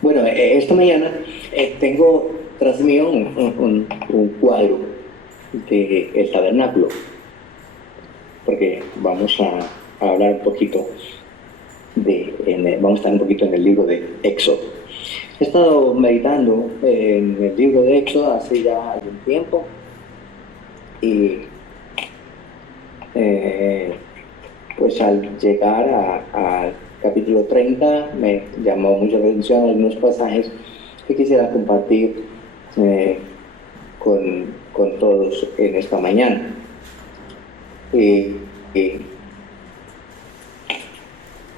Bueno, esta mañana tengo tras mío un cuadro del tabernáculo, porque vamos a hablar un poquito vamos a estar un poquito en el libro de Éxodo. He estado meditando en el libro de Éxodo hace ya algún tiempo y pues al llegar al capítulo 30 me llamó mucho la atención algunos pasajes que quisiera compartir con todos en esta mañana.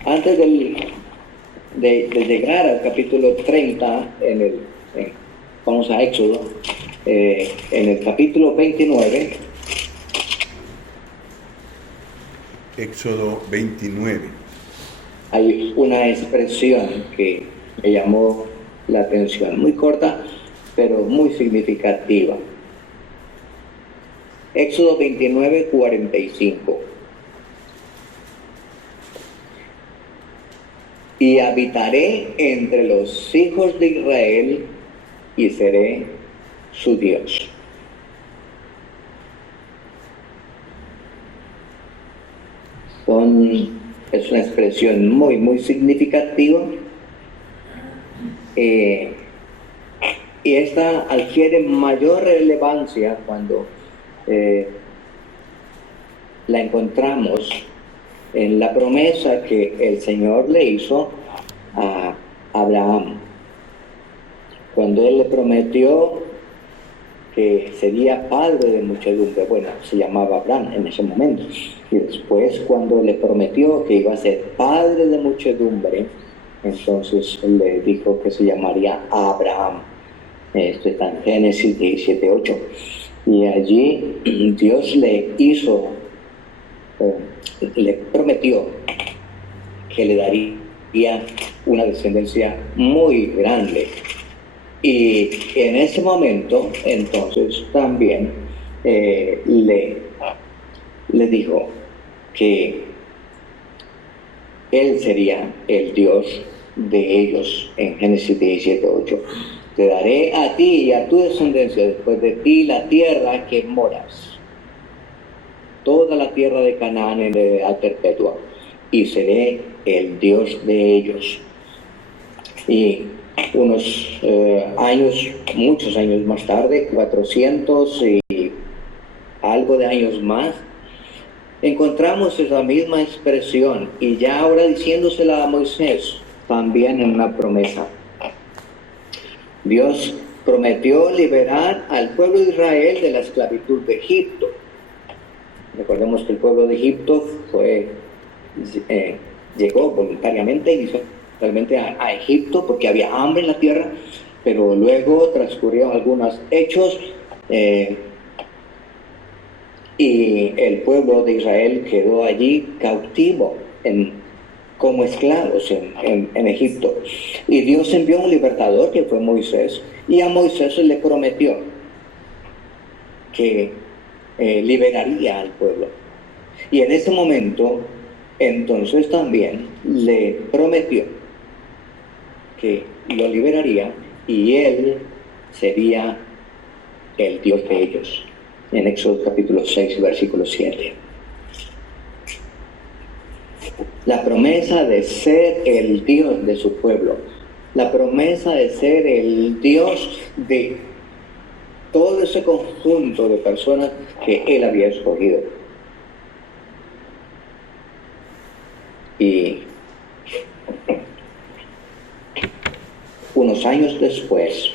Antes de llegar al capítulo 30, vamos a Éxodo, en el capítulo 29. Éxodo 29. Hay una expresión que me llamó la atención, muy corta, pero muy significativa. Éxodo 29, 45. Y habitaré entre los hijos de Israel y seré su Dios. Es una expresión muy, muy significativa. Y esta adquiere mayor relevancia cuando la encontramos en la promesa que el Señor le hizo a Abraham. Cuando Él le prometió que sería padre de muchedumbre, bueno, se llamaba Abraham en ese momento, y después cuando le prometió que iba a ser padre de muchedumbre, entonces le dijo que se llamaría Abraham. Esto está en Génesis 17:8. Y allí Dios le prometió que le daría una descendencia muy grande. Y en ese momento, entonces, también le dijo que Él sería el Dios de ellos en Génesis 17:8. Te daré a ti y a tu descendencia después de ti la tierra que moras, toda la tierra de Canaán en heredad perpetua, y seré el Dios de ellos. Y unos muchos años más tarde, 400 y algo de años más, encontramos esa misma expresión, y ya ahora diciéndosela a Moisés, también en una promesa. Dios prometió liberar al pueblo de Israel de la esclavitud de Egipto. Recordemos que el pueblo de Egipto llegó voluntariamente inicialmente a Egipto porque había hambre en la tierra, pero luego transcurrieron algunos hechos y el pueblo de Israel quedó allí cautivo como esclavos en Egipto. Y Dios envió un libertador que fue Moisés, y a Moisés le prometió que liberaría al pueblo. Y en ese momento, entonces también le prometió que lo liberaría y él sería el Dios de ellos. En Éxodo capítulo 6, versículo 7. La promesa de ser el Dios de su pueblo, la promesa de ser el Dios de todo ese conjunto de personas que Él había escogido. Y unos años después,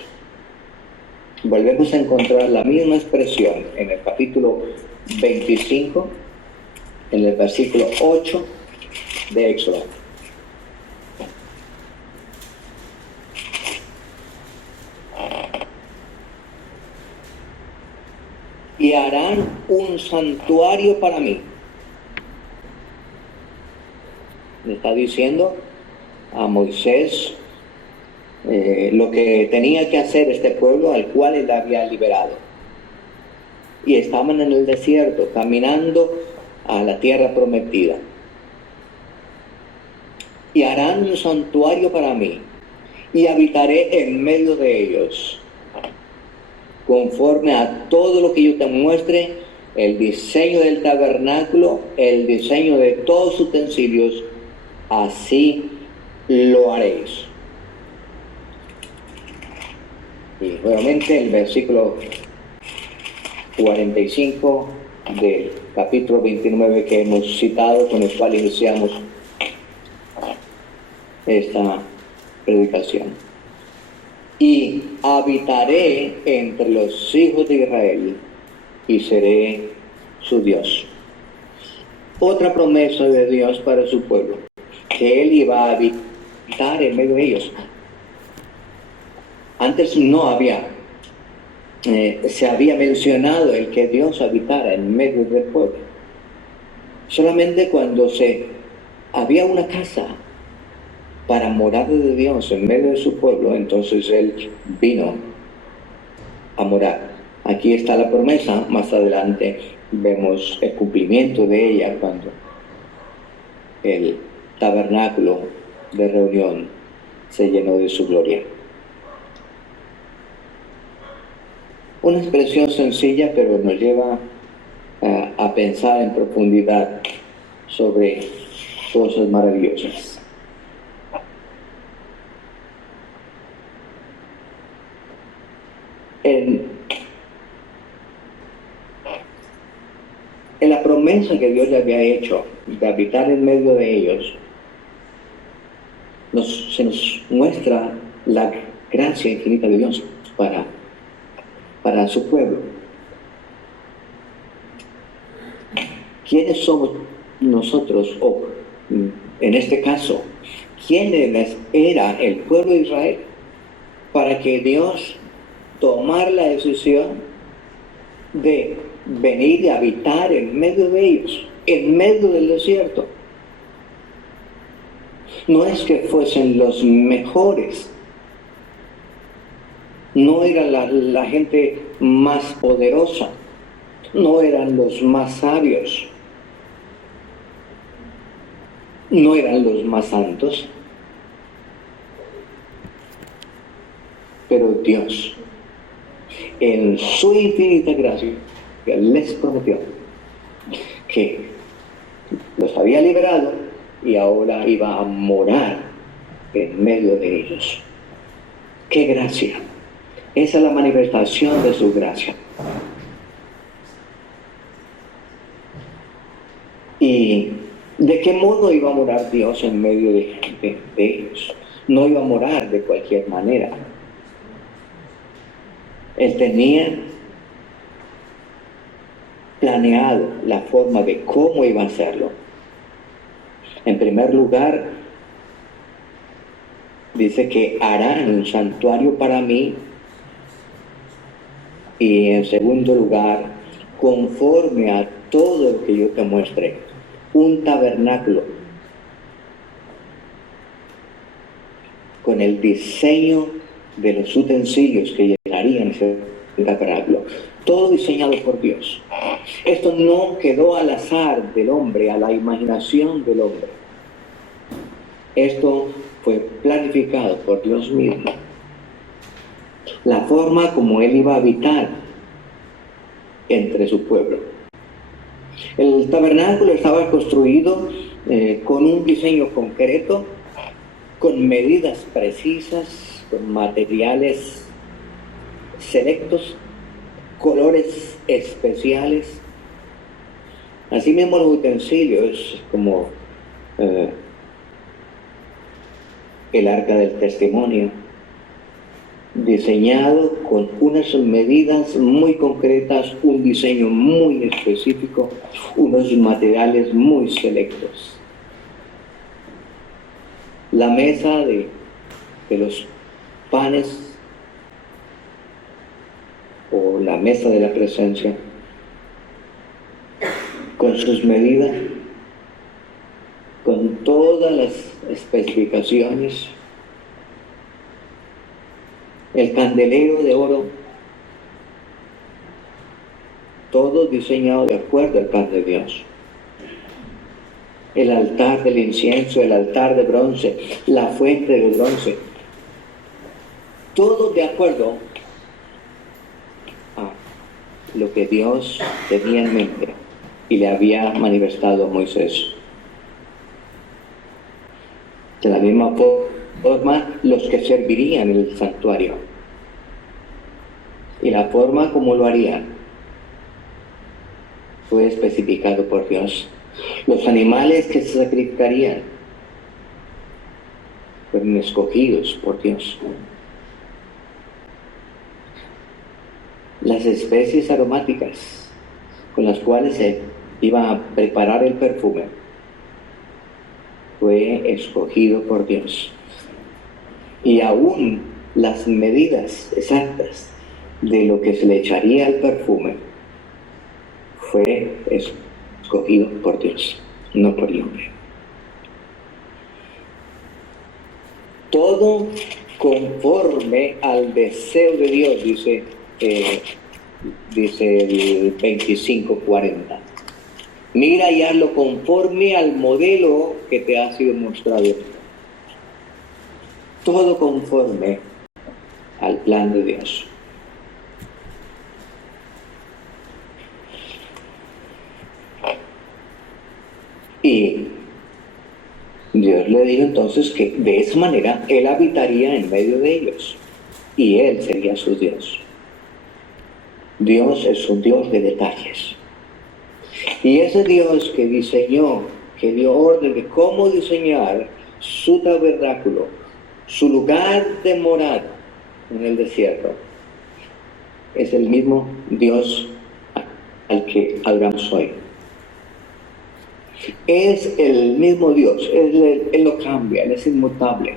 volvemos a encontrar la misma expresión en el capítulo 25, en el versículo 8 de Éxodo. Y harán un santuario para mí. Le está diciendo a Moisés lo que tenía que hacer este pueblo al cual él había liberado. Y estaban en el desierto, caminando a la tierra prometida. Y harán un santuario para mí, y habitaré en medio de ellos, conforme a todo lo que yo te muestre, el diseño del tabernáculo, el diseño de todos sus utensilios, así lo haréis. Y nuevamente el versículo 45 del capítulo 29 que hemos citado, con el cual iniciamos esta predicación. Y habitaré entre los hijos de Israel y seré su Dios. Otra promesa de Dios para su pueblo, que Él iba a habitar en medio de ellos. Antes no había, se había mencionado el que Dios habitara en medio del pueblo. Solamente cuando había una casa para morar de Dios en medio de su pueblo, entonces Él vino a morar. Aquí está la promesa, más adelante vemos el cumplimiento de ella cuando el tabernáculo de reunión se llenó de su gloria. Una expresión sencilla, pero nos lleva a pensar en profundidad sobre cosas maravillosas. En la promesa que Dios le había hecho de habitar en medio de ellos, se nos muestra la gracia infinita de Dios para su pueblo. ¿Quiénes somos nosotros, o en este caso, quiénes era el pueblo de Israel para que Dios tomara la decisión de venir y habitar en medio de ellos, en medio del desierto? No es que fuesen los mejores, no eran la gente más poderosa, no eran los más sabios, no eran los más santos, pero Dios, en su infinita gracia, les prometió que los había liberado y ahora iba a morar en medio de ellos. ¡Qué gracia! Esa es la manifestación de su gracia. ¿Y de qué modo iba a morar Dios en medio de ellos? No iba a morar de cualquier manera. Él tenía planeado la forma de cómo iba a hacerlo. En primer lugar, dice que harán un santuario para mí. Y en segundo lugar, conforme a todo lo que yo te muestre, un tabernáculo con el diseño de los utensilios que llenarían ese tabernáculo. Todo diseñado por Dios. Esto no quedó al azar del hombre, a la imaginación del hombre. Esto fue planificado por Dios mismo. La forma como Él iba a habitar entre su pueblo. El tabernáculo estaba construido con un diseño concreto, con medidas precisas, con materiales selectos, colores especiales. Asimismo los utensilios, como el arca del testimonio, diseñado con unas medidas muy concretas, un diseño muy específico, unos materiales muy selectos. La mesa de los panes, o la mesa de la presencia, con sus medidas, con todas las especificaciones. El candelero de oro, todo diseñado de acuerdo al plan de Dios. El altar del incienso, el altar de bronce, la fuente de bronce, Todo de acuerdo a lo que Dios tenía en mente y le había manifestado a Moisés. De la misma forma, los que servirían en el santuario y la forma como lo harían fue especificado por Dios. Los animales que se sacrificarían fueron escogidos por Dios. Las especies aromáticas con las cuales se iba a preparar el perfume fue escogido por Dios. Y aún las medidas exactas de lo que se le echaría al perfume fue escogido por Dios, no por el hombre. Todo conforme al deseo de Dios, dice el 25:40. Mira y hazlo conforme al modelo que te ha sido mostrado. Todo conforme al plan de Dios. Y Dios le dijo entonces que de esa manera Él habitaría en medio de ellos y Él sería su Dios. Dios es un Dios de detalles. Y ese Dios que diseñó, que dio orden de cómo diseñar su tabernáculo, su lugar de morada en el desierto, es el mismo Dios al que adoramos hoy. Es el mismo Dios, Él no cambia, Él es inmutable.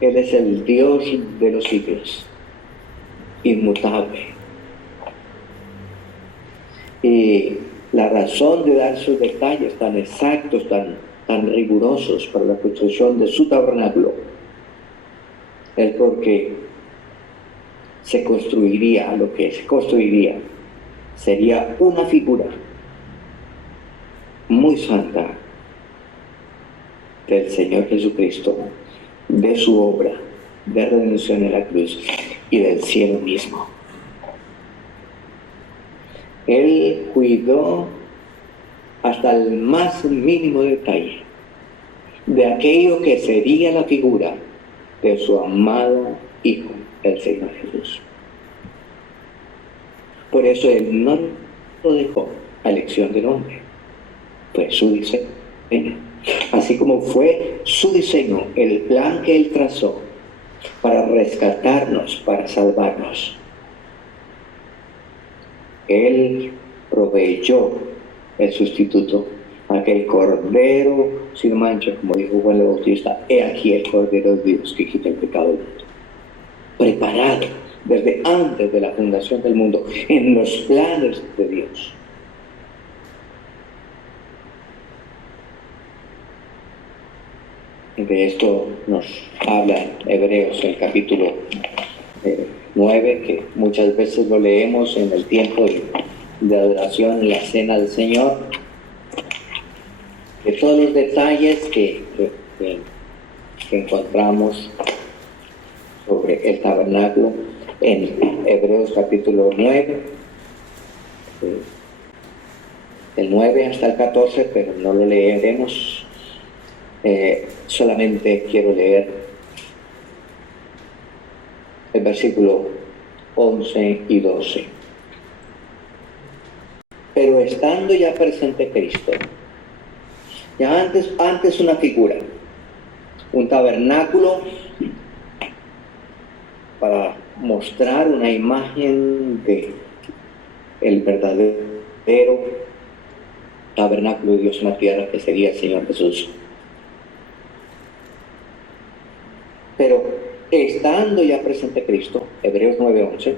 Él es el Dios de los siglos, inmutable. Y la razón de dar sus detalles tan exactos, tan rigurosos para la construcción de su tabernáculo es porque se construiría, lo que se construiría sería una figura muy santa del Señor Jesucristo, de su obra de redención en la cruz y del cielo mismo. Él cuidó hasta el más mínimo detalle de aquello que sería la figura de su amado Hijo, el Señor Jesús. Por eso Él no lo dejó a elección del hombre, fue su diseño. Así como fue su diseño, el plan que Él trazó para rescatarnos, para salvarnos. Él proveyó el sustituto, aquel cordero sin mancha, como dijo Juan el Bautista, he aquí el cordero de Dios que quita el pecado del mundo. Preparado desde antes de la fundación del mundo, en los planes de Dios. De esto nos habla Hebreos, el capítulo 9, que muchas veces lo leemos en el tiempo de adoración en la cena del Señor, de todos los detalles que encontramos sobre el tabernáculo en Hebreos capítulo 9, el 9 hasta el 14, pero no lo leeremos. Solamente quiero leer el versículo 11 y 12. Pero estando ya presente Cristo, ya antes una figura, un tabernáculo para mostrar una imagen de el verdadero tabernáculo de Dios en la tierra, que sería el Señor Jesús. Pero estando ya presente Cristo, Hebreos 9:11,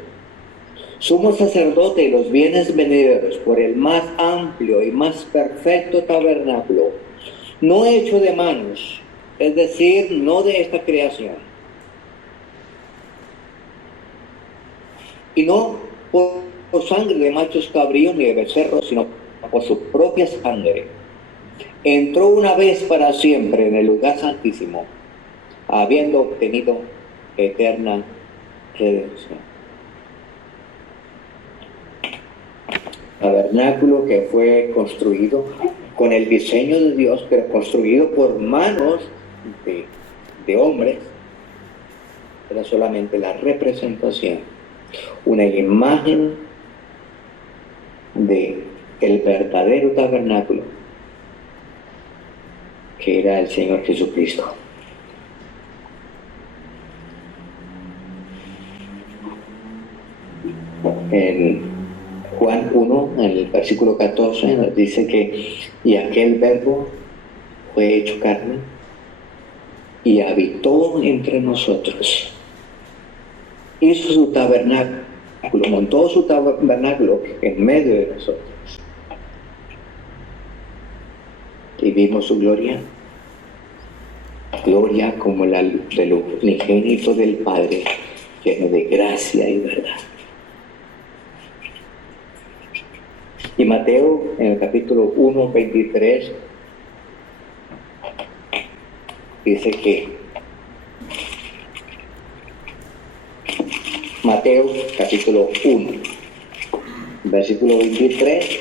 sumo sacerdote de los bienes venideros por el más amplio y más perfecto tabernáculo, no hecho de manos, es decir, no de esta creación, y no por sangre de machos cabríos ni de becerros, sino por su propia sangre, entró una vez para siempre en el lugar santísimo, habiendo obtenido eterna redención. Tabernáculo que fue construido con el diseño de Dios, pero construido por manos de hombres, era solamente la representación, una imagen de el verdadero tabernáculo, que era el Señor Jesucristo. En Juan 1, en el versículo 14, nos dice que y aquel verbo fue hecho carne y habitó entre nosotros. Hizo su tabernáculo, montó su tabernáculo en medio de nosotros. Y vimos su gloria, gloria como la del unigénito del Padre, lleno de gracia y verdad. Y Mateo, en el capítulo 1, 23, dice que Mateo, capítulo 1, versículo 23,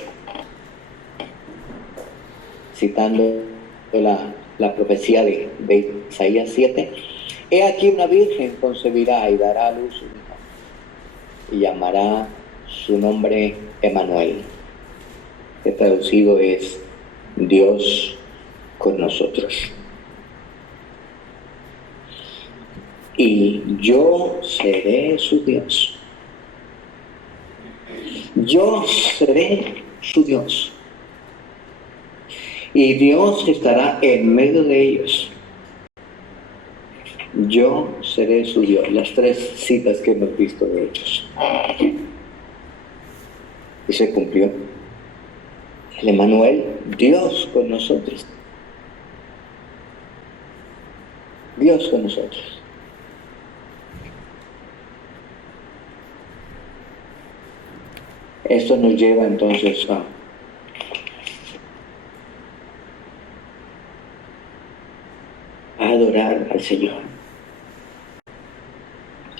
citando la profecía de Isaías 7, he aquí una virgen concebirá y dará a luz un hijo, y llamará su nombre Emmanuel, que traducido es Dios con nosotros. Y yo seré su Dios. Yo seré su Dios. Y Dios estará en medio de ellos. Yo seré su Dios. Las tres citas que hemos visto de ellos. Y se cumplió. El Emmanuel, Dios con nosotros. Dios con nosotros. Esto nos lleva entonces a adorar al Señor.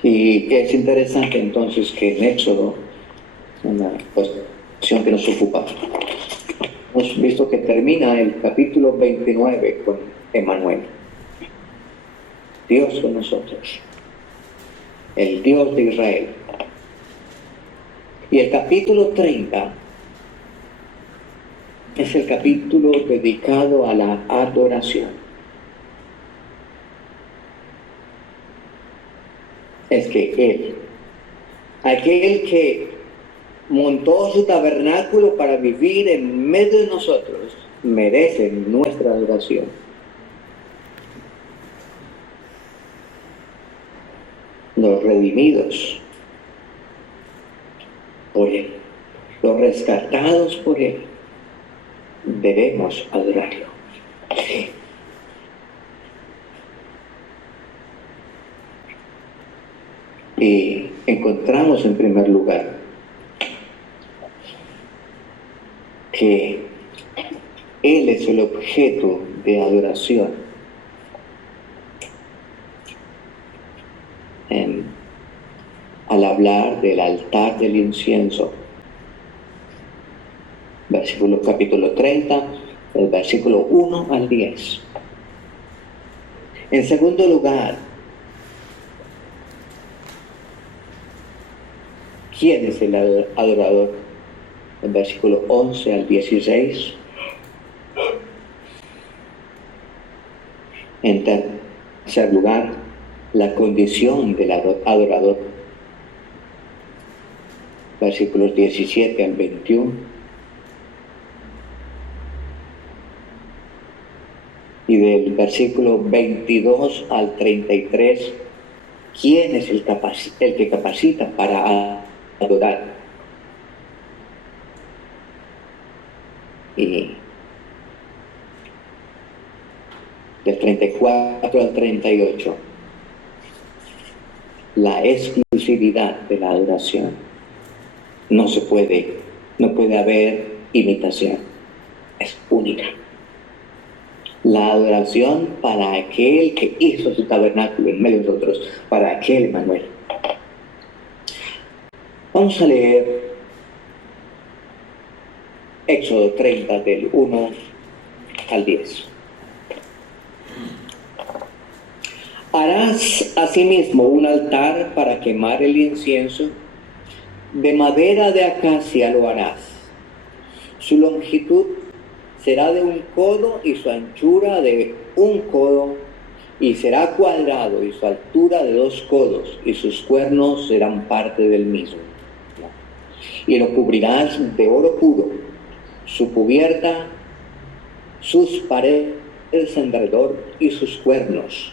Y es interesante entonces que en Éxodo, en la porción que nos ocupa, hemos visto que termina el capítulo 29 con Emmanuel, Dios con nosotros, el Dios de Israel. Y el capítulo 30 es el capítulo dedicado a la adoración. Es que Él, aquel que montó su tabernáculo para vivir en medio de nosotros, merece nuestra adoración. Los redimidos por Él, los rescatados por Él, debemos adorarlo. Y encontramos en primer lugar que Él es el objeto de adoración. Al hablar del altar del incienso, capítulo 30, el versículo 1 al 10. En segundo lugar, ¿quién es el adorador? El versículo 11 al 16. En tercer lugar, la condición del adorador. Versículos 17 al 21. Y del versículo 22 al 33, ¿quién es el que capacita para adorar? Y del 34 al 38, la exclusividad de la adoración. No puede haber imitación, es única. La adoración para aquel que hizo su tabernáculo en medio de nosotros, para aquel Emmanuel. Vamos a leer Éxodo 30 del 1 al 10. Harás asimismo un altar para quemar el incienso, de madera de acacia lo harás. Su longitud será de 1 codo y su anchura de 1 codo, y será cuadrado y su altura de 2 codos, y sus cuernos serán parte del mismo. Y lo cubrirás de oro puro, su cubierta, sus paredes alrededor y sus cuernos.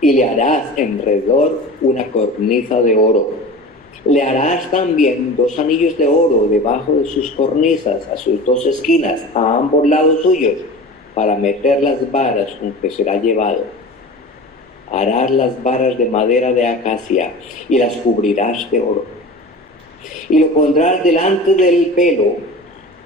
Y le harás alrededor una cornisa de oro. Le harás también 2 anillos de oro debajo de sus cornisas, a sus 2 esquinas, a ambos lados suyos, para meter las varas con que será llevado. Harás las varas de madera de acacia y las cubrirás de oro. Y lo pondrás delante del velo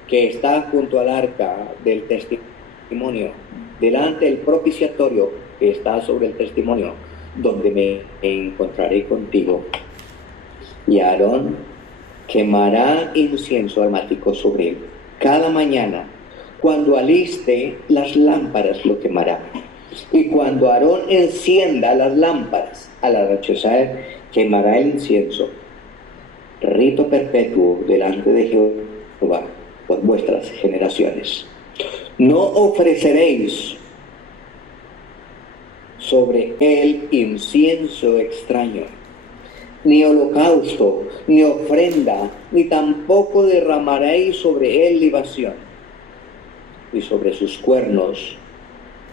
que está junto al arca del testimonio, delante del propiciatorio que está sobre el testimonio, donde me encontraré contigo. Y Aarón quemará incienso aromático sobre él. Cada mañana, cuando aliste las lámparas, lo quemará. Y cuando Aarón encienda las lámparas, al anochecer, quemará el incienso. Rito perpetuo delante de Jehová por vuestras generaciones. No ofreceréis sobre él incienso extraño, ni holocausto, ni ofrenda, ni tampoco derramaréis sobre él libación. Y sobre sus cuernos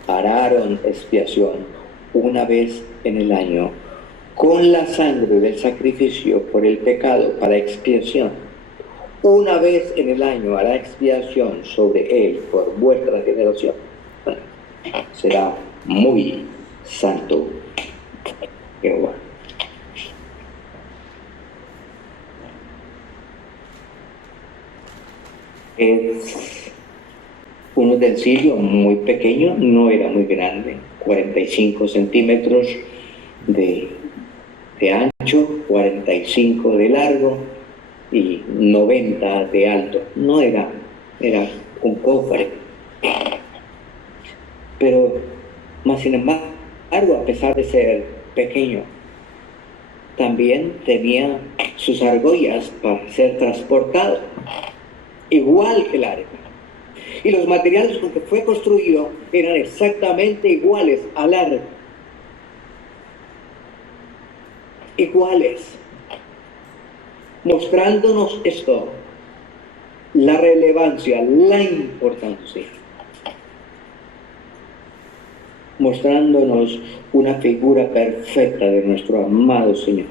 hará Aarón expiación una vez en el año, con la sangre del sacrificio por el pecado para expiación. Una vez en el año hará expiación sobre él por vuestra generación. Será muy santo Jehová. Es un utensilio muy pequeño, no era muy grande, 45 centímetros de ancho, 45 de largo y 90 de alto. No era un cofre. Pero, más sin embargo, a pesar de ser pequeño, también tenía sus argollas para ser transportado, igual que el arca. Y los materiales con que fue construido eran exactamente iguales al arca. Iguales. Mostrándonos esto, la relevancia, la importancia. Mostrándonos una figura perfecta de nuestro amado Señor.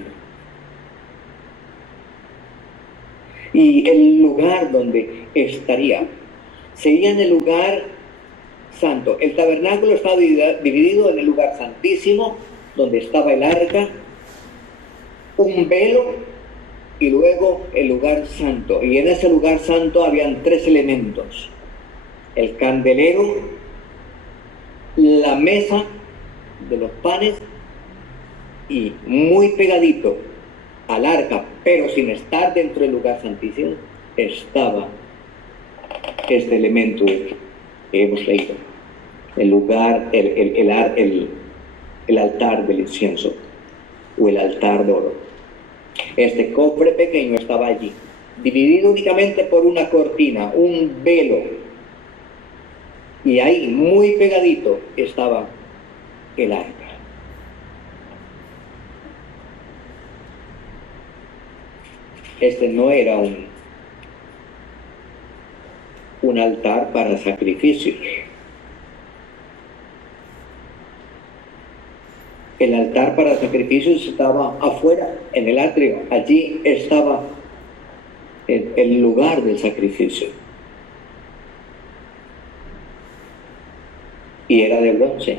Y el lugar donde estaría sería en el lugar santo. El tabernáculo estaba dividido en el lugar santísimo, donde estaba el arca, un velo y luego el lugar santo. Y en ese lugar santo habían 3 elementos: el candelero, la mesa de los panes y muy pegadito al arca, pero sin estar dentro del lugar santísimo, estaba este elemento que hemos leído, el lugar, el altar del incienso o el altar de oro. Este cofre pequeño estaba allí, dividido únicamente por una cortina, un velo, y ahí muy pegadito estaba el arca. Este no era un altar para sacrificios. El altar para sacrificios estaba afuera, en el atrio. Allí estaba el lugar del sacrificio. Y era de bronce.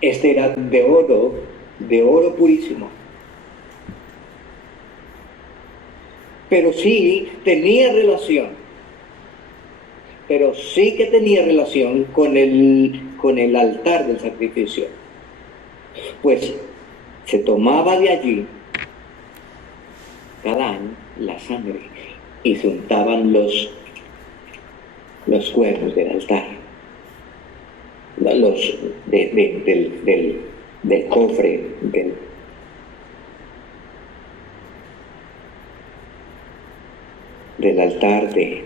Este era de oro purísimo. Pero sí tenía relación pero sí que tenía relación con el altar del sacrificio. Pues se tomaba de allí cada año la sangre y se untaban los cuernos del altar, del cofre, del altar de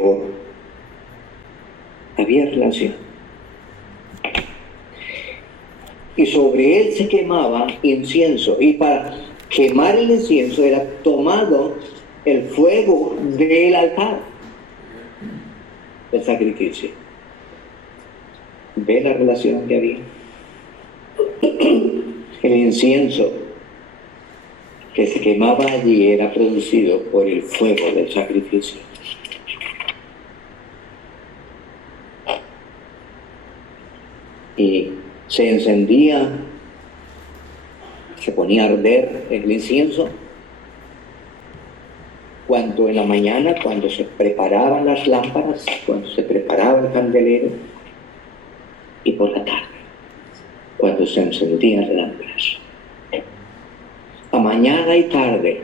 oro. Había relación. Y sobre él se quemaba incienso, y para quemar el incienso era tomado el fuego del altar del sacrificio. ¿Ve la relación que había? El incienso que se quemaba allí era producido por el fuego del sacrificio. Y se encendía, se ponía a arder el incienso, cuando en la mañana, cuando se preparaban las lámparas, cuando se preparaba el candelero, y por la tarde, cuando se encendían las lámparas. A mañana y tarde.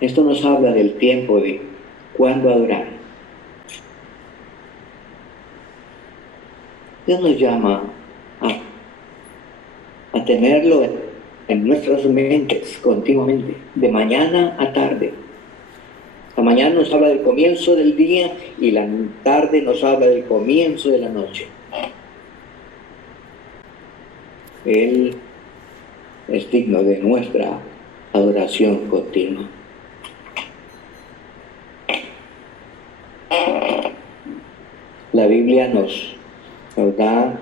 Esto nos habla del tiempo de cuándo adorar. Dios nos llama a tenerlo en nuestras mentes continuamente, de mañana a tarde. La mañana nos habla del comienzo del día y la tarde nos habla del comienzo de la noche. Él es digno de nuestra adoración continua. La Biblia nos da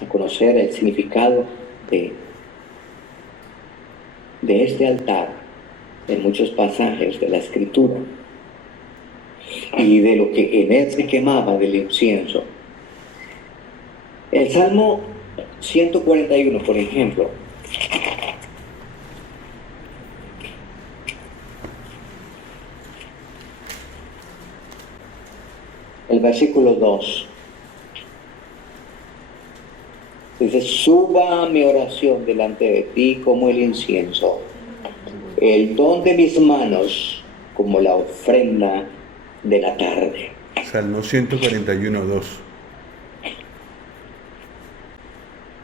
a conocer el significado de este altar en muchos pasajes de la Escritura y de lo que en él se quemaba del incienso. El Salmo 141, por ejemplo, el versículo 2. Dice: suba mi oración delante de ti como el incienso, el don de mis manos como la ofrenda de la tarde. Salmo 141, 2.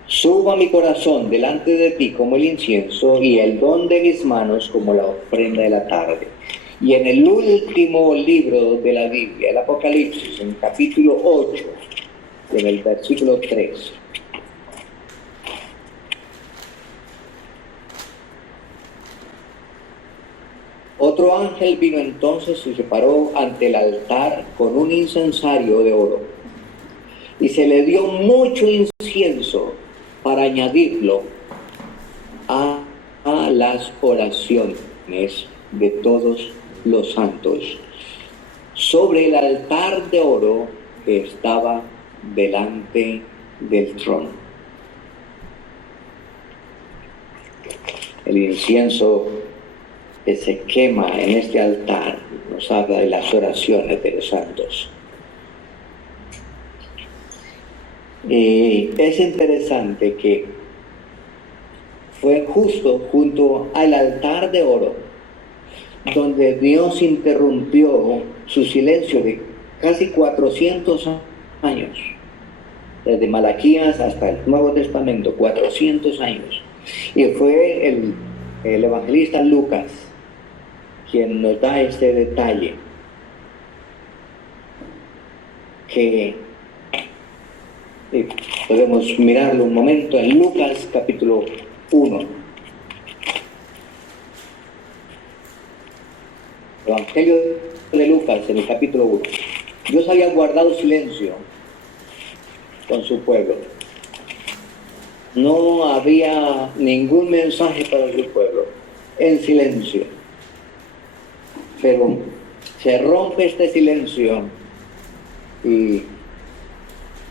Suba mi corazón delante de ti como el incienso y el don de mis manos como la ofrenda de la tarde. Y en el último libro de la Biblia, el Apocalipsis, en el capítulo 8, en el versículo 3. Otro ángel vino entonces y se paró ante el altar con un incensario de oro. Y se le dio mucho incienso para añadirlo a las oraciones de todos los santos sobre el altar de oro que estaba delante del trono. El incienso que se quema en este altar nos habla de las oraciones de los santos. Y es interesante que fue justo junto al altar de oro donde Dios interrumpió su silencio de casi 400 años, desde Malaquías hasta el Nuevo Testamento, 400 años. Y fue el evangelista Lucas quien nos da este detalle, que podemos mirarlo un momento en Lucas capítulo 1. Evangelio de Lucas en el capítulo 1. Dios había guardado silencio con su pueblo. No había ningún mensaje para su pueblo, en silencio. Pero se rompe este silencio y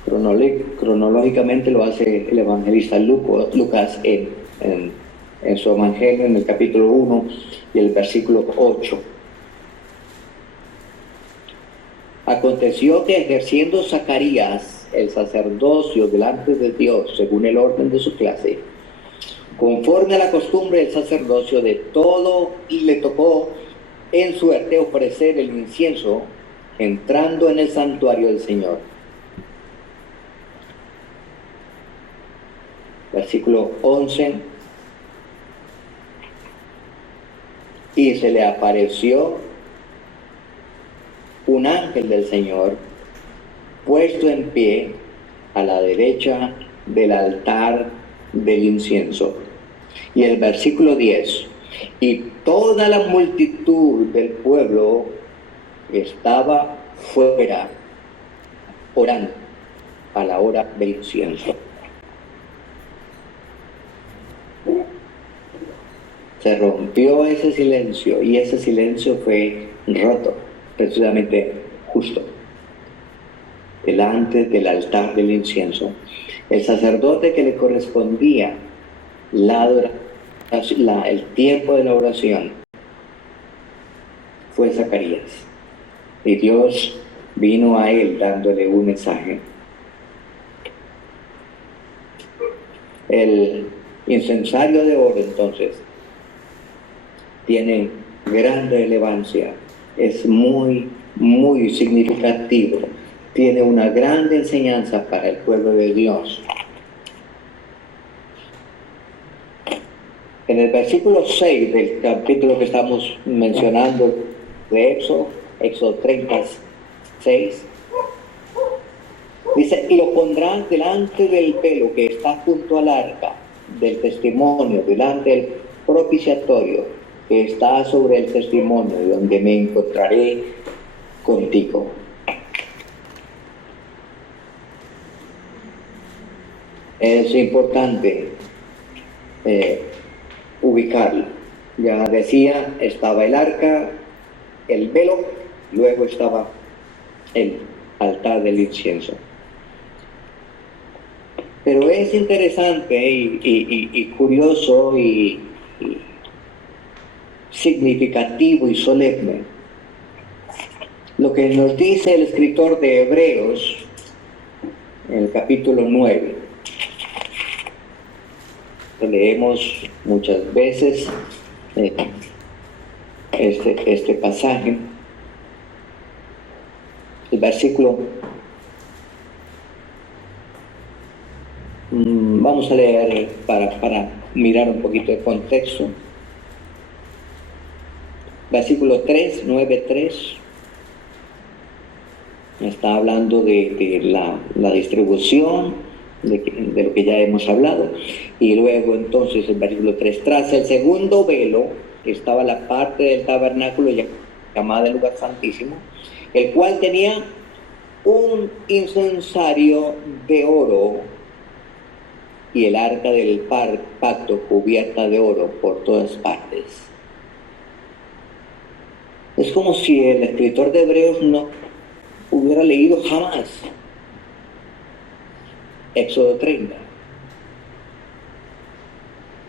cronológicamente lo hace el evangelista Lucas en su evangelio, en el capítulo 1 y el versículo 8. Aconteció que ejerciendo Zacarías el sacerdocio delante de Dios según el orden de su clase, conforme a la costumbre del sacerdocio de todo, y le tocó en suerte ofrecer el incienso entrando en el santuario del Señor. Versículo 11. Y se le apareció un ángel del Señor puesto en pie a la derecha del altar del incienso. Y el versículo 10. Y toda la multitud del pueblo estaba fuera orando a la hora del incienso. Se rompió ese silencio y ese silencio fue roto, precisamente justo, delante del altar del incienso. El sacerdote que le correspondía el tiempo de la oración fue Zacarías. Y Dios vino a él dándole un mensaje. El incensario de oro, entonces, tiene gran relevancia, es muy, muy significativo, tiene una gran enseñanza para el pueblo de Dios. En el versículo 6 del capítulo que estamos mencionando de Éxodo 36, dice: y lo pondrás delante del velo que está junto al arca del testimonio, delante del propiciatorio que está sobre el testimonio, donde me encontraré contigo. Es importante ubicarlo. Ya decía, estaba el arca, el velo, luego estaba el altar del incienso. Pero es interesante y curioso y significativo y solemne lo que nos dice el escritor de Hebreos en el capítulo 9. Leemos muchas veces este pasaje. El versículo, vamos a leer para mirar un poquito el contexto. Versículo 3, 9:3, está hablando de la distribución, de lo que ya hemos hablado. Y luego entonces el versículo 3, tras el segundo velo estaba la parte del tabernáculo llamada el lugar santísimo, el cual tenía un incensario de oro y el arca del pacto cubierta de oro por todas partes. Es como si el escritor de Hebreos no hubiera leído jamás Éxodo 30.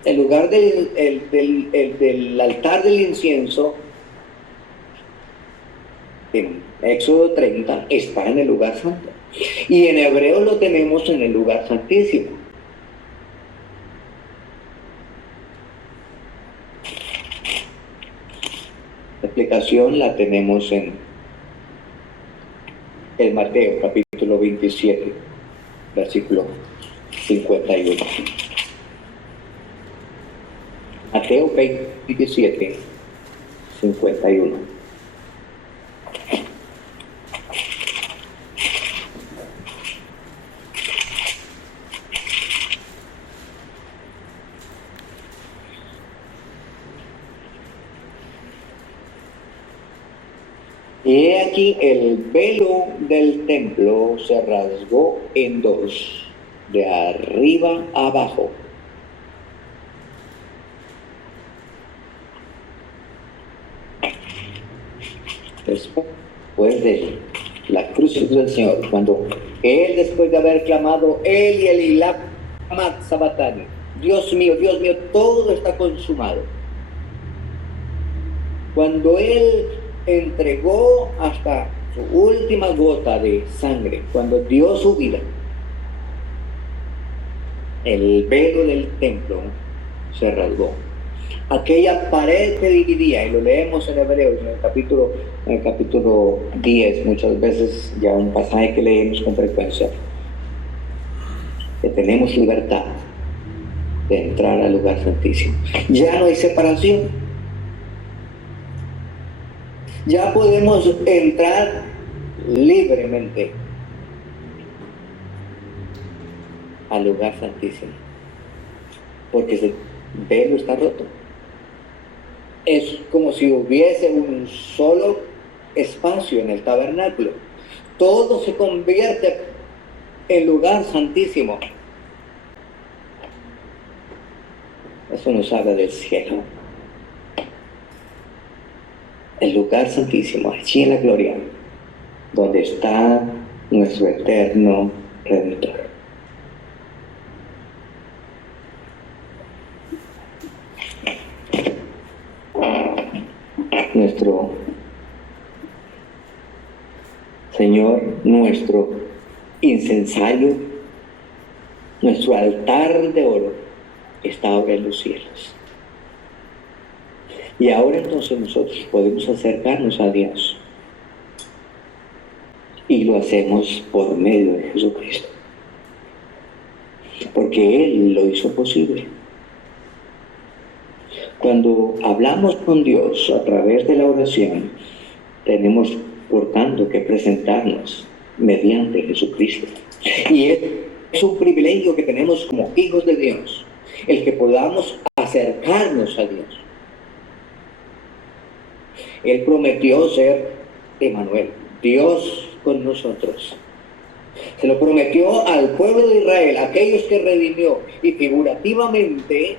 El lugar del altar del incienso en Éxodo 30 está en el lugar santo. Y en Hebreos lo tenemos en el lugar santísimo. La explicación la tenemos en el Mateo capítulo 27, versículo 51. Mateo 27, 51. Y he aquí el velo del templo se rasgó en dos, de arriba a abajo. Después de la cruz del Señor, cuando Él, después de haber clamado, Él y el Ilab Sabatani, Dios mío, todo está consumado. Cuando Él entregó hasta su última gota de sangre, cuando dio su vida, el velo del templo se rasgó. Aquella pared que dividía, y lo leemos en Hebreos, en el capítulo 10, muchas veces, ya un pasaje que leemos con frecuencia, que tenemos libertad de entrar al lugar santísimo. Ya no hay separación. Ya podemos entrar libremente al lugar santísimo, porque el velo está roto. Es como si hubiese un solo espacio en el tabernáculo. Todo se convierte en lugar santísimo. Eso nos habla del cielo. El lugar santísimo, allí en la gloria, donde está nuestro eterno Redentor. Nuestro Señor, nuestro incensario, nuestro altar de oro está ahora en los cielos. Y ahora entonces nosotros podemos acercarnos a Dios. Y lo hacemos por medio de Jesucristo. Porque Él lo hizo posible. Cuando hablamos con Dios a través de la oración, tenemos por tanto que presentarnos mediante Jesucristo. Y es un privilegio que tenemos como hijos de Dios, el que podamos acercarnos a Dios. Él prometió ser Emmanuel, Dios con nosotros. Se lo prometió al pueblo de Israel, aquellos que redimió, y figurativamente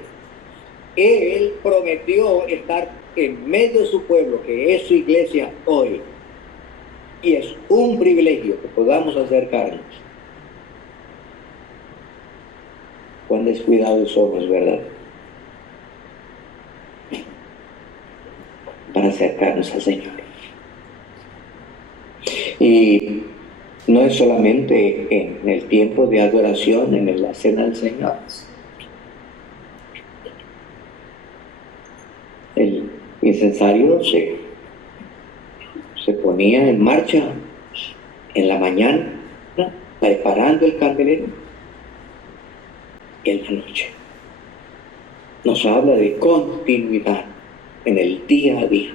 Él prometió estar en medio de su pueblo, que es su iglesia hoy. Y es un privilegio que podamos acercarnos. Cuán descuidados somos, ¿verdad? Para acercarnos al Señor. Y no es solamente en el tiempo de adoración, en la cena del Señor. El incensario se ponía en marcha en la mañana, preparando el candelero, y en la noche. Nos habla de continuidad en el día a día.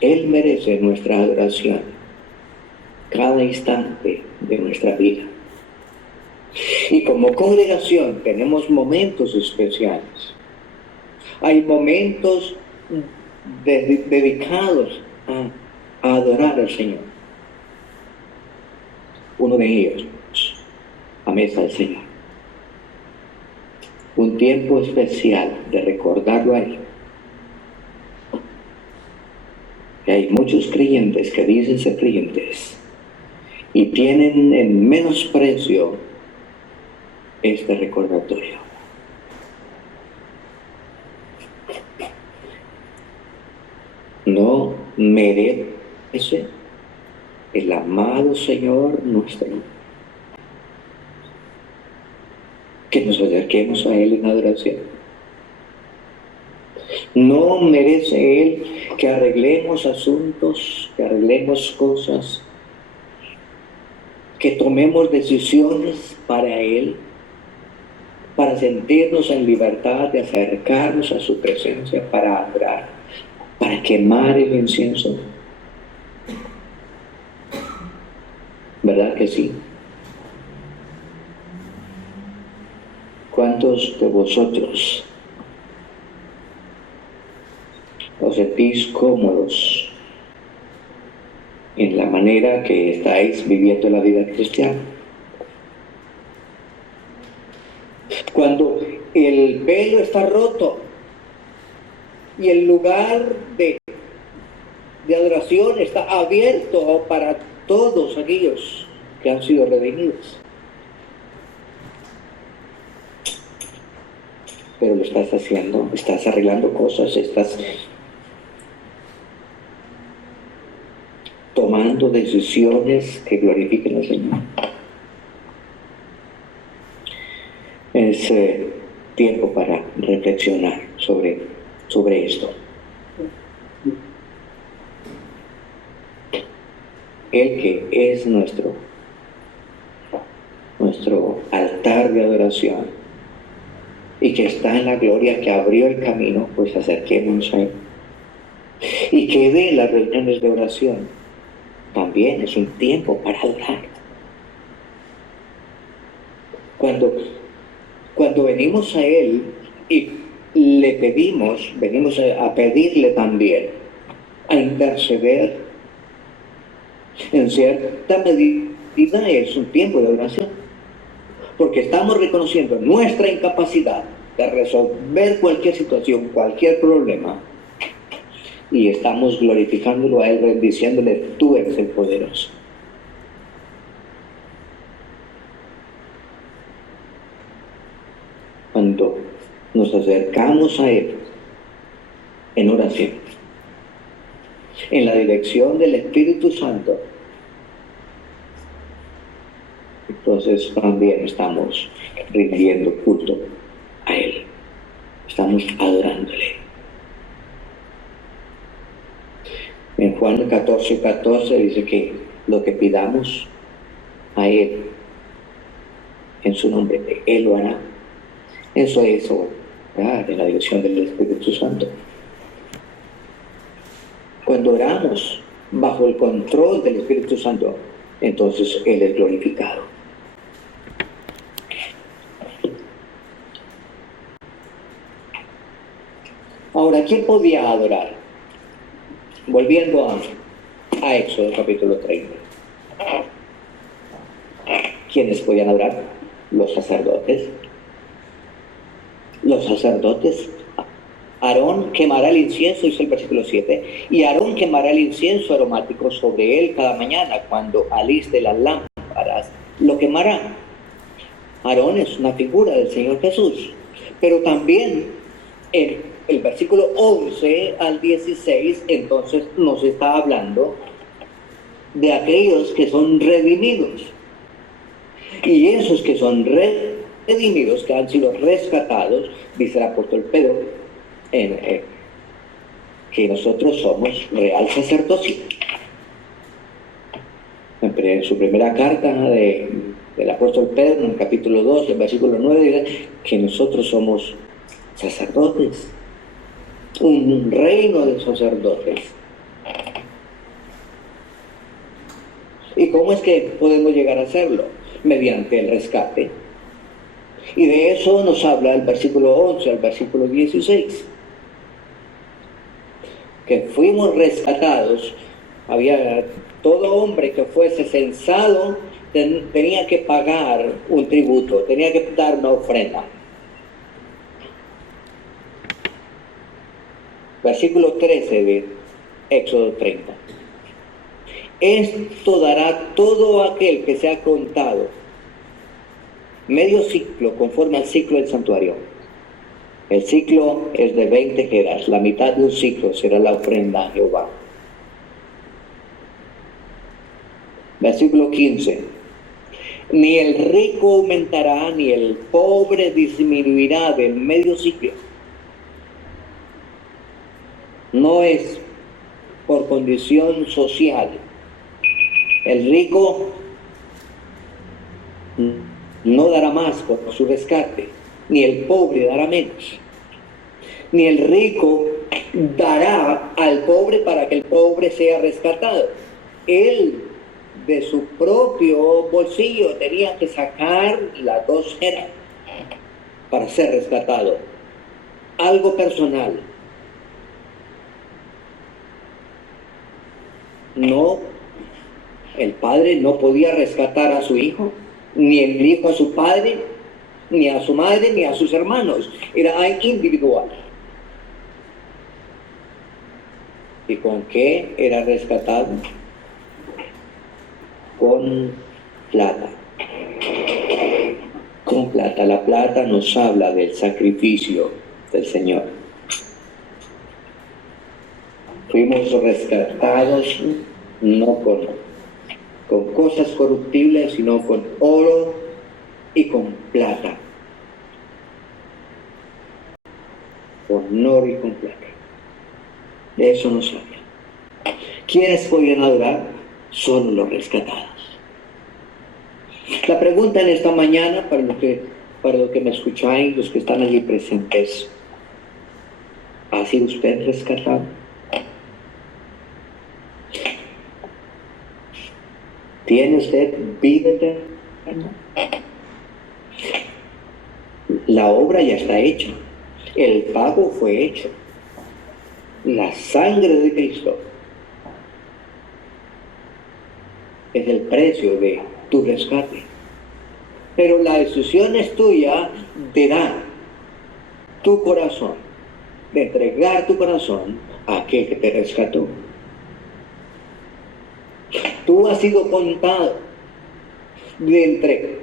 Él merece nuestra adoración cada instante de nuestra vida. Y como congregación tenemos momentos especiales. Hay momentos dedicados a adorar al Señor. Uno de ellos, a mesa del Señor. Un tiempo especial de recordarlo a Él. Y hay muchos creyentes que dicen ser creyentes y tienen en menosprecio este recordatorio. No merece el amado Señor nuestro que nos acerquemos a Él en adoración. No merece Él que arreglemos asuntos, que arreglemos cosas, que tomemos decisiones para Él, para sentirnos en libertad de acercarnos a su presencia, para adorar, para quemar el incienso. ¿Verdad que sí? ¿Cuántos de vosotros os sentís cómodos en la manera que estáis viviendo la vida cristiana? Cuando el velo está roto y el lugar de adoración está abierto para todos aquellos que han sido redimidos. Pero lo estás haciendo, estás arreglando cosas, estás tomando decisiones que glorifiquen al Señor. Es tiempo para reflexionar sobre esto. El que es nuestro altar de adoración y que está en la gloria, que abrió el camino, pues acerquémonos a Él. Y que de las reuniones de oración también es un tiempo para adorar. Cuando venimos a Él y le pedimos, venimos a pedirle también, a interceder, en cierta medida es un tiempo de oración, porque estamos reconociendo nuestra incapacidad de resolver cualquier situación, cualquier problema, y estamos glorificándolo a Él, diciéndole: tú eres el poderoso. Cuando nos acercamos a Él en oración, en la dirección del Espíritu Santo, entonces también estamos rindiendo culto a Él, estamos adorándole. En Juan 14:14 dice que lo que pidamos a Él en su nombre, Él lo hará. Eso es orar en la dirección del Espíritu Santo. Cuando oramos bajo el control del Espíritu Santo, entonces Él es glorificado. Ahora, ¿quién podía adorar? Volviendo a Éxodo capítulo 30. ¿Quiénes podían adorar? Los sacerdotes. Los sacerdotes. Aarón quemará el incienso, dice el versículo 7, y Aarón quemará el incienso aromático sobre él cada mañana cuando aliste las lámparas, lo quemará. Aarón es una figura del Señor Jesús, pero también en el versículo 11 al 16, entonces nos está hablando de aquellos que son redimidos. Y esos que son redimidos, que han sido rescatados, dice el apóstol Pedro, que nosotros somos real sacerdocio. En su primera carta del apóstol Pedro, en el capítulo 2, el versículo 9, dice que nosotros somos sacerdotes, un reino de sacerdotes. ¿Y cómo es que podemos llegar a hacerlo? Mediante el rescate. Y de eso nos habla el versículo 11 al versículo 16. Que fuimos rescatados. Había todo hombre que fuese censado tenía que pagar un tributo, tenía que dar una ofrenda. Versículo 13 de Éxodo 30. Esto dará todo aquel que sea contado medio ciclo conforme al ciclo del santuario. El ciclo es de 20 geras, la mitad de un ciclo será la ofrenda a Jehová. Versículo 15. Ni el rico aumentará, ni el pobre disminuirá del medio ciclo. No es por condición social. El rico no dará más por su rescate, ni el pobre dará menos. Ni el rico dará al pobre para que el pobre sea rescatado. Él de su propio bolsillo tenía que sacar las 2 geras para ser rescatado. Algo personal. No, el padre no podía rescatar a su hijo, ni el hijo a su padre, ni a su madre, ni a sus hermanos. Era individual. ¿Y con qué era rescatado? Con plata. Con plata. La plata nos habla del sacrificio del Señor. Fuimos rescatados no con cosas corruptibles, sino con oro y con plata. Con oro y con plata. De eso no sabe. ¿Quiénes podrían adorar? Solo los rescatados. La pregunta en esta mañana, para los que me escucháis, los que están allí presentes, ¿ha sido usted rescatado? ¿Tiene usted vida eterna? La obra ya está hecha. El pago fue hecho. La sangre de Cristo es el precio de tu rescate. Pero la decisión es tuya de dar tu corazón, de entregar tu corazón a aquel que te rescató. Tú has sido contado de entre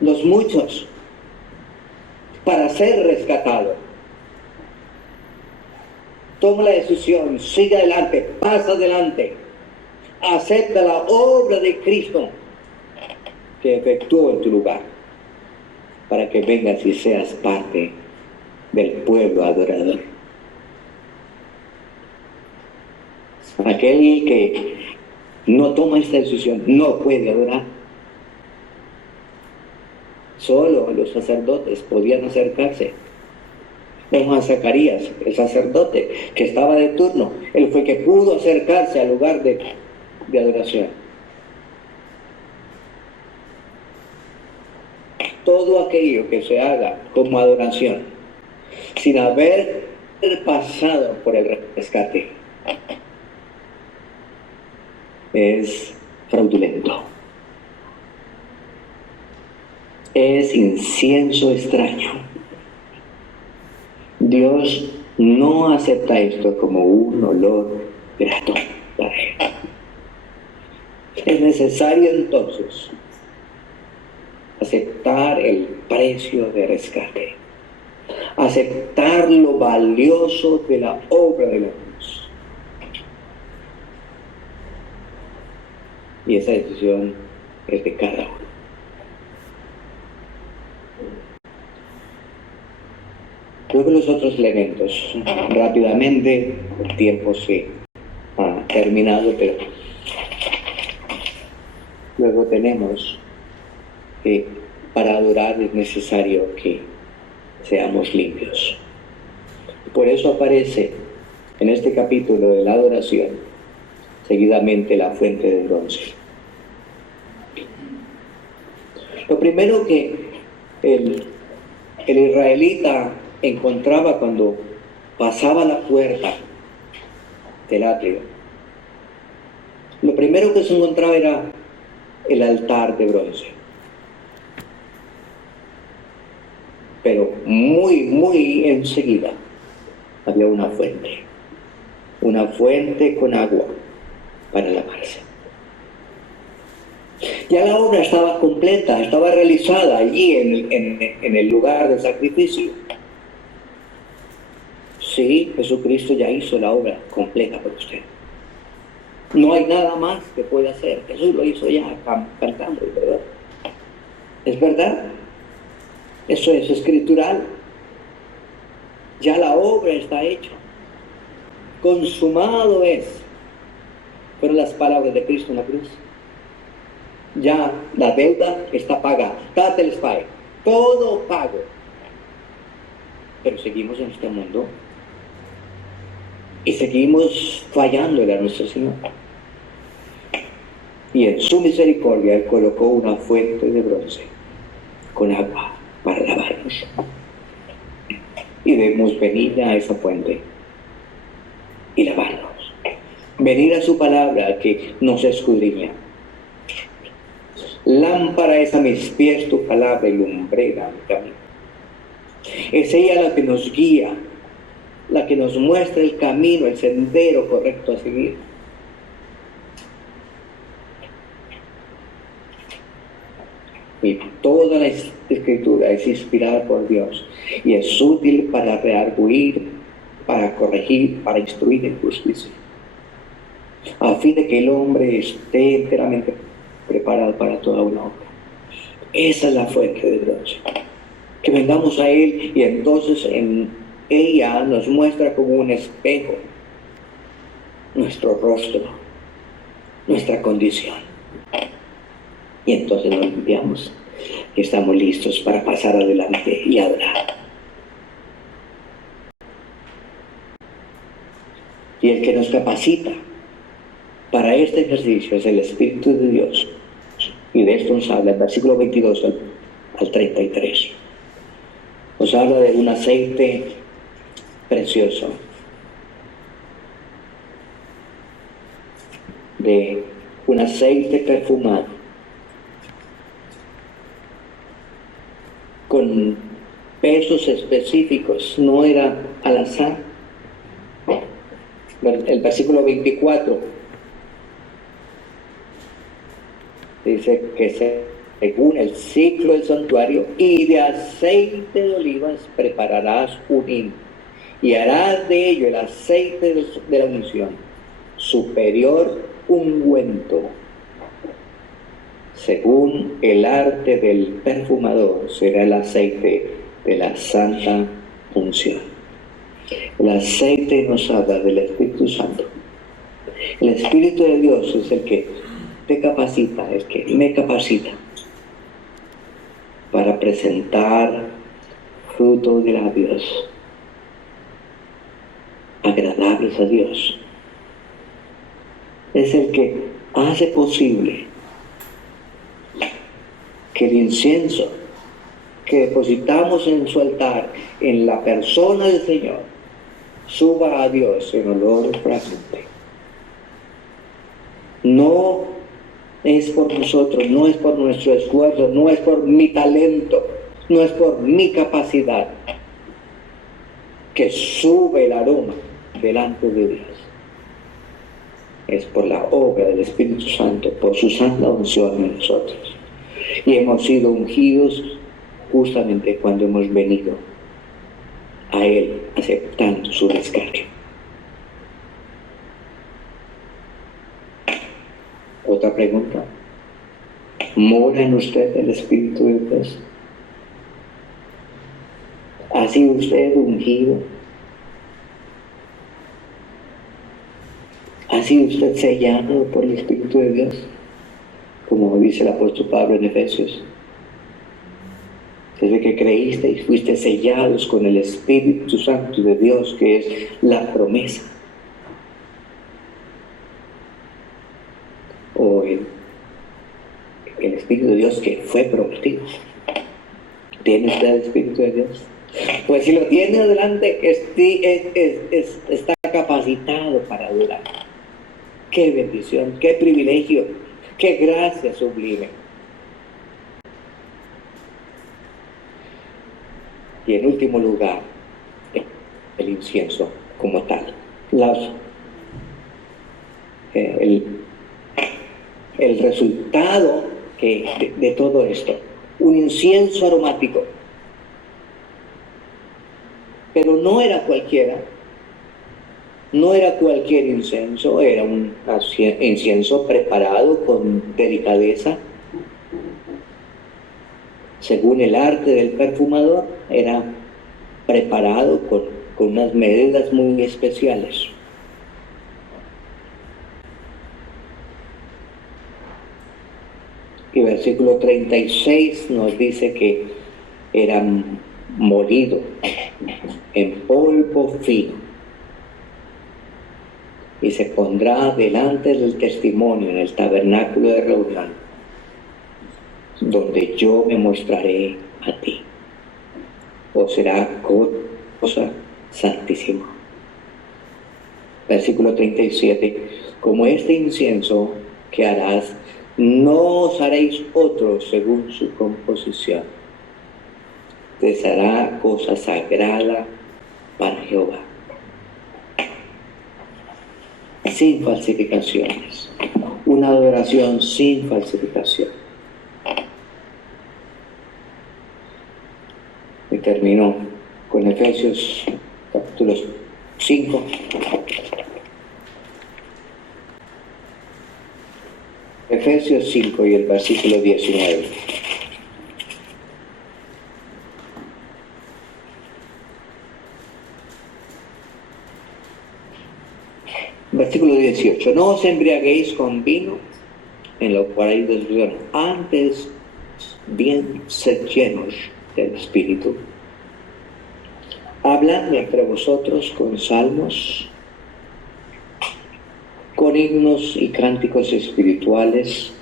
los muchos para ser rescatado. Toma la decisión, sigue adelante, pasa adelante, acepta la obra de Cristo que efectuó en tu lugar, para que vengas y seas parte del pueblo adorador. Aquel que no toma esta decisión no puede adorar. Solo los sacerdotes podían acercarse. Vemos a Zacarías, el sacerdote que estaba de turno. Él fue el que pudo acercarse al lugar de adoración. Todo aquello que se haga como adoración, sin haber pasado por el rescate, es fraudulento. Es incienso extraño. Dios no acepta esto como un olor grato para Él. Es necesario entonces aceptar el precio de rescate, aceptar lo valioso de la obra de la cruz. Y esa decisión es de cada uno. Creo que los otros elementos, rápidamente, el tiempo se ha terminado, pero luego tenemos que para adorar es necesario que seamos limpios. Por eso aparece en este capítulo de la adoración seguidamente la fuente de bronce. Lo primero que el israelita encontraba cuando pasaba la puerta del atrio, lo primero que se encontraba era el altar de bronce. Pero muy enseguida había una fuente con agua para lavarse. Ya la obra estaba completa, estaba realizada allí en el lugar de sacrificio. Sí, Jesucristo ya hizo la obra completa por usted. No hay nada más que pueda hacer. Jesús lo hizo ya cantando, ¿verdad? ¿Es verdad? Eso es escritural. Ya la obra está hecha. Consumado es. Fueron las palabras de Cristo en la cruz. Ya la deuda está pagada. Tetelestai, todo pago. Pero seguimos en este mundo y seguimos fallándole a nuestro Señor. Y en su misericordia Él colocó una fuente de bronce con agua para lavarnos. Y debemos venir a esa fuente y lavarnos. Venir a su palabra que nos escudriña. Lámpara es a mis pies tu palabra y lumbrera a mi camino. Es ella la que nos guía, la que nos muestra el camino, el sendero correcto a seguir. Y toda la escritura es inspirada por Dios y es útil para redarguir, para corregir, para instruir en justicia, a fin de que el hombre esté enteramente preparado para toda una obra. Esa es la fuente de Dios. Que vengamos a Él y entonces en ella nos muestra como un espejo nuestro rostro, nuestra condición. Y entonces nos limpiamos y estamos listos para pasar adelante y adorar. Y el que nos capacita para este ejercicio es el Espíritu de Dios. Y de esto nos habla el versículo 22 al 33. Nos habla de un aceite precioso, de un aceite perfumado, con pesos específicos, no era al azar. El versículo 24 dice que según el ciclo del santuario, y de aceite de olivas prepararás un hin, y harás de ello el aceite de la unción, superior ungüento. Según el arte del perfumador, será el aceite de la santa unción. El aceite nos habla del Espíritu Santo. El Espíritu de Dios es el que te capacita, el que me capacita para presentar fruto de labios agradables a Dios. Es el que hace posible que el incienso que depositamos en su altar, en la persona del Señor, suba a Dios en olor fragante. No es por nosotros, no es por nuestro esfuerzo, no es por mi talento, no es por mi capacidad que sube el aroma delante de Dios. Es por la obra del Espíritu Santo, por su santa unción en nosotros. Y hemos sido ungidos justamente cuando hemos venido a Él aceptando su rescate. Otra pregunta. ¿Mora en usted el Espíritu de Dios? ¿Ha sido usted ungido? ¿Ha sido usted sellado por el Espíritu de Dios? Como dice el apóstol Pablo en Efesios. Desde que creíste y fuiste sellados con el Espíritu Santo de Dios, que es la promesa. O el Espíritu de Dios que fue prometido. ¿Tiene usted el Espíritu de Dios? Pues si lo tiene adelante, está capacitado para adorar. ¡Qué bendición! ¡Qué privilegio! ¡Qué gracia sublime! Y en último lugar, el incienso como tal. El resultado de todo esto, un incienso aromático. Pero no era cualquiera, no era cualquier incienso, era un incienso preparado con delicadeza. Según el arte del perfumador, era preparado con unas medidas muy especiales. Y versículo 36 nos dice que era molido en polvo fino y se pondrá delante del testimonio en el tabernáculo de reunión, donde yo me mostraré a ti. O será cosa santísima. Versículo 37. Como este incienso que harás, no os haréis otro según su composición. Te será cosa sagrada para Jehová. Sin falsificaciones. Una adoración sin falsificación. Y terminó con Efesios capítulo 5. Efesios 5 y el versículo 19. Versículo 18. No os embriaguéis con vino, en lo cual hay desviación. Antes, bien sed llenos del Espíritu, hablando entre vosotros con salmos, con himnos y cánticos espirituales,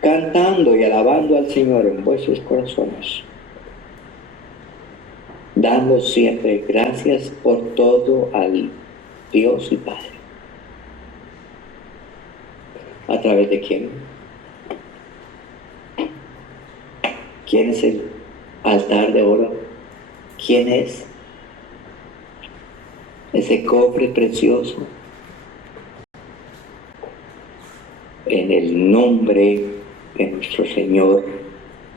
cantando y alabando al Señor en vuestros corazones, dando siempre gracias por todo al Dios y Padre. ¿A través de quién? ¿Quién es el altar de oro? ¿Quién es ese cofre precioso? En el nombre de nuestro Señor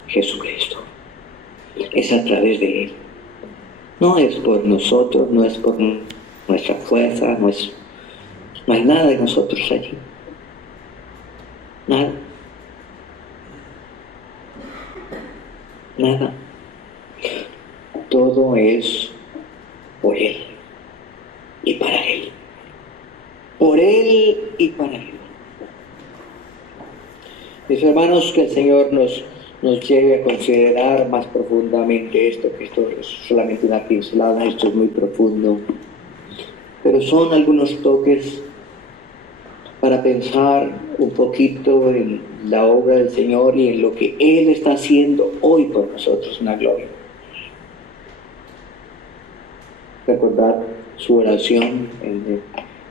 Jesucristo. Es a través de Él. No es por nosotros, no es por nuestra fuerza, no hay nada de nosotros allí. Nada. Nada. Todo es por Él y para Él. Por Él y para Él. Mis hermanos, que el Señor nos lleve a considerar más profundamente esto, que esto es solamente una pincelada, esto es muy profundo. Pero son algunos toques para pensar un poquito en la obra del Señor y en lo que Él está haciendo hoy por nosotros en la gloria. Recordad su oración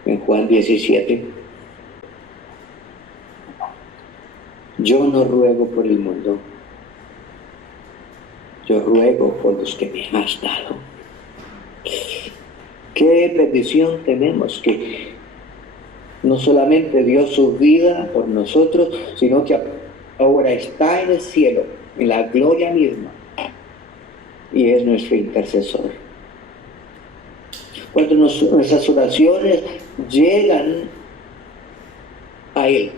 en Juan 17. Yo no ruego por el mundo, yo ruego por los que me has dado. Qué bendición tenemos, que no solamente dio su vida por nosotros, sino que ahora está en el cielo, en la gloria misma, y es nuestro intercesor. Cuando nuestras oraciones llegan a Él,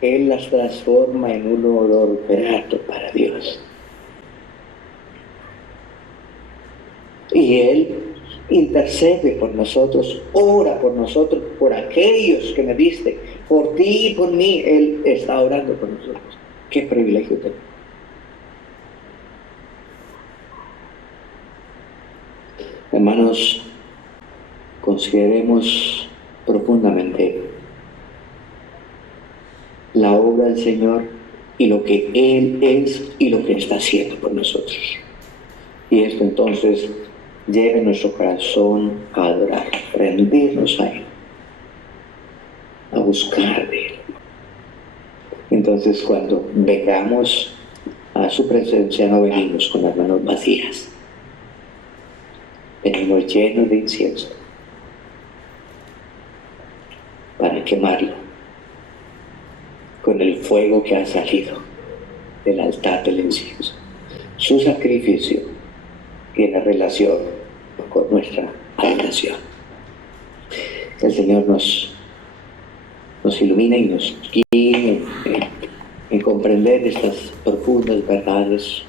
Él las transforma en un olor grato para Dios. Y Él intercede por nosotros, ora por nosotros, por aquellos que me diste, por ti y por mí. Él está orando por nosotros. Qué privilegio tenemos. Hermanos, consideremos profundamente la obra del Señor y lo que Él es y lo que está haciendo por nosotros. Y esto entonces lleve nuestro corazón a adorar, rendirnos a Él, a buscar de Él. Entonces, cuando vengamos a su presencia, no venimos con las manos vacías, venimos llenos de incienso para quemarlo con el fuego que ha salido del altar del incienso. Su sacrificio tiene relación con nuestra adoración. El Señor nos ilumina y nos guíe en comprender estas profundas verdades.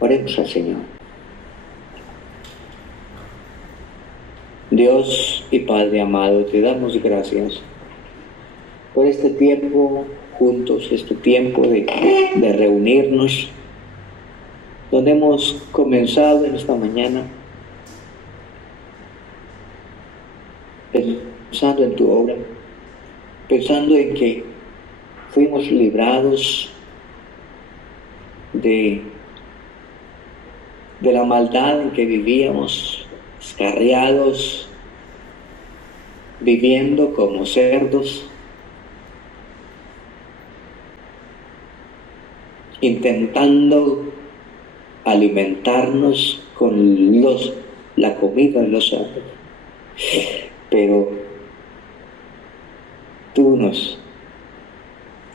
Oremos al Señor. Dios y Padre amado, te damos gracias por este tiempo juntos, este tiempo de reunirnos, donde hemos comenzado en esta mañana pensando en tu obra, pensando en que fuimos librados de la maldad en que vivíamos, escarriados, viviendo como cerdos, intentando alimentarnos con la comida de los cerdos. Pero tú nos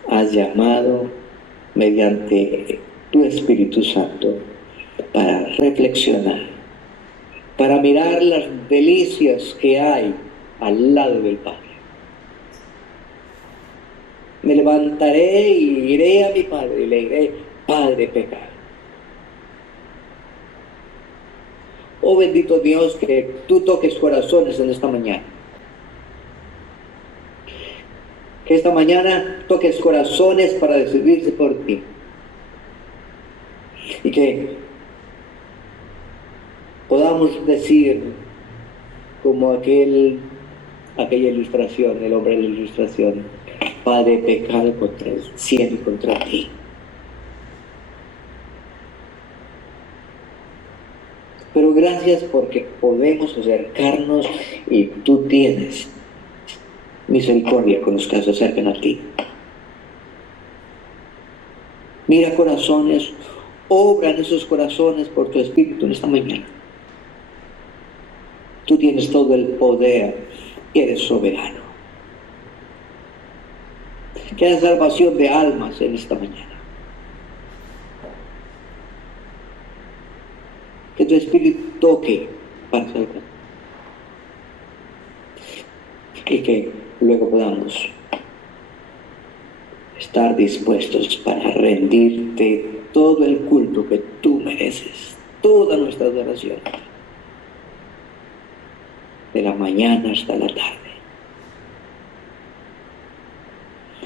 has llamado mediante tu Espíritu Santo para reflexionar, para mirar las delicias que hay al lado del Padre. Me levantaré y iré a mi Padre y le diré: Padre, pecado. Oh bendito Dios, que tú toques corazones en esta mañana. Que esta mañana toques corazones para decidirse por ti. Y que podamos decir, como aquella ilustración, el hombre de la ilustración: Padre, he pecado contra el cielo y contra ti. Pero gracias porque podemos acercarnos y tú tienes misericordia con los que se acercan a ti. Mira corazones, obra en esos corazones por tu Espíritu en esta mañana. Tú tienes todo el poder, eres soberano. Que haya salvación de almas en esta mañana. Que tu Espíritu toque para salvar. Y que luego podamos estar dispuestos para rendirte todo el culto que tú mereces, toda nuestra adoración, de la mañana hasta la tarde.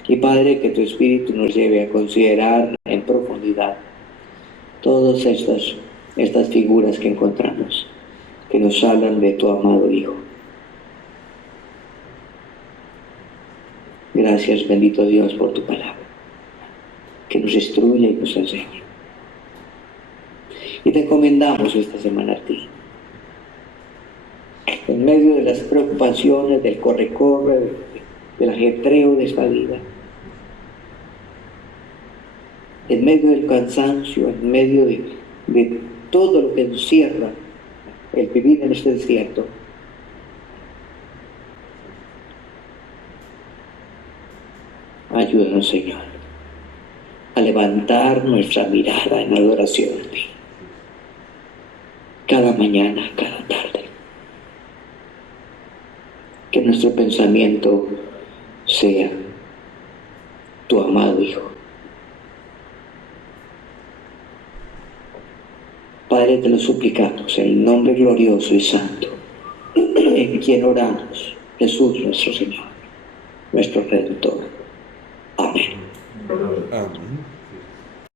Y Padre, que tu Espíritu nos lleve a considerar en profundidad todas estas figuras que encontramos, que nos hablan de tu amado Hijo. Gracias, bendito Dios, por tu palabra, que nos instruye y nos enseña. Y te encomendamos esta semana a ti. En medio de las preocupaciones, del corre-corre, del ajetreo de esta vida, en medio del cansancio, en medio de todo lo que encierra el vivir en este desierto, ayúdanos, Señor, a levantar nuestra mirada en adoración a ti, cada mañana, cada tarde. Que nuestro pensamiento sea tu amado Hijo. Padre, te lo suplicamos en el nombre glorioso y santo, en quien oramos, Jesús nuestro Señor.